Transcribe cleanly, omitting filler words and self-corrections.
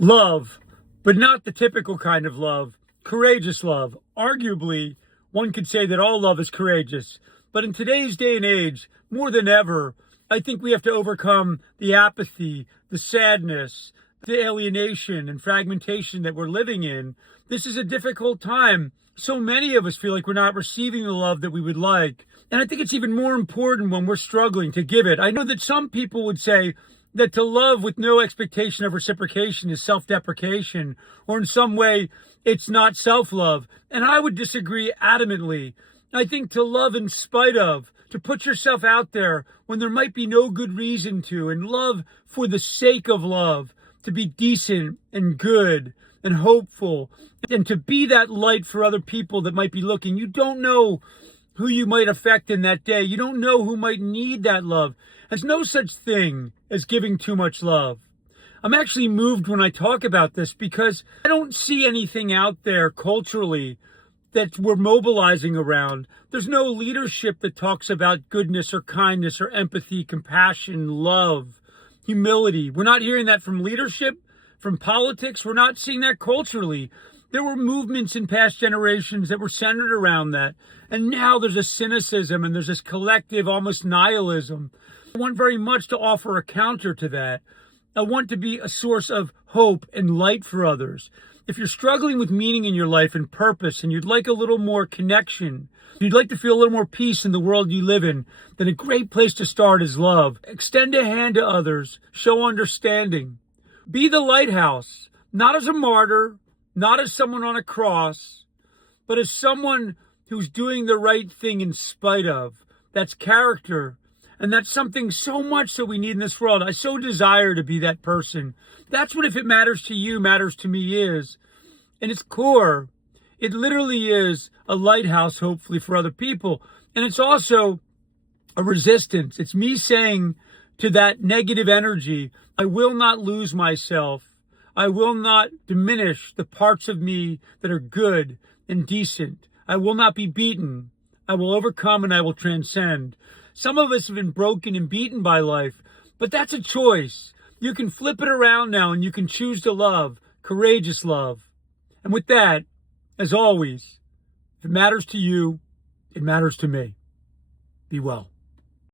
Love, but not the typical kind of love. Courageous love. Arguably, one could say that all love is courageous. But in today's day and age, more than ever, I think we have to overcome the apathy, the sadness, the alienation and fragmentation that we're living in. This is a difficult time. So many of us feel like we're not receiving the love that we would like. And I think it's even more important when we're struggling to give it. I know that some people would say that to love with no expectation of reciprocation is self-deprecation, or in some way it's not self-love. And I would disagree adamantly. I think to love in spite of, to put yourself out there when there might be no good reason to, and love for the sake of love, to be decent and good and hopeful, and to be that light for other people that might be looking. You don't know who you might affect in that day. You don't know who might need that love. There's no such thing as giving too much love. I'm actually moved when I talk about this because I don't see anything out there culturally that we're mobilizing around. There's no leadership that talks about goodness or kindness or empathy, compassion, love, humility. We're not hearing that from leadership, from politics. We're not seeing that culturally. There were movements in past generations that were centered around that. And now there's a cynicism and there's this collective, almost nihilism. I want very much to offer a counter to that. I want to be a source of hope and light for others. If you're struggling with meaning in your life and purpose, and you'd like a little more connection, you'd like to feel a little more peace in the world you live in, then a great place to start is love. Extend a hand to others. Show understanding. Be the lighthouse, not as a martyr, not as someone on a cross, but as someone who's doing the right thing in spite of. That's character. And that's something so much that we need in this world. I so desire to be that person. That's what, if it matters to you, matters to me is. And its core, it literally is a lighthouse, hopefully, for other people. And it's also a resistance. It's me saying to that negative energy, I will not lose myself. I will not diminish the parts of me that are good and decent. I will not be beaten. I will overcome and I will transcend. Some of us have been broken and beaten by life, but that's a choice. You can flip it around now and you can choose to love, courageous love. And with that, as always, if it matters to you, it matters to me. Be well.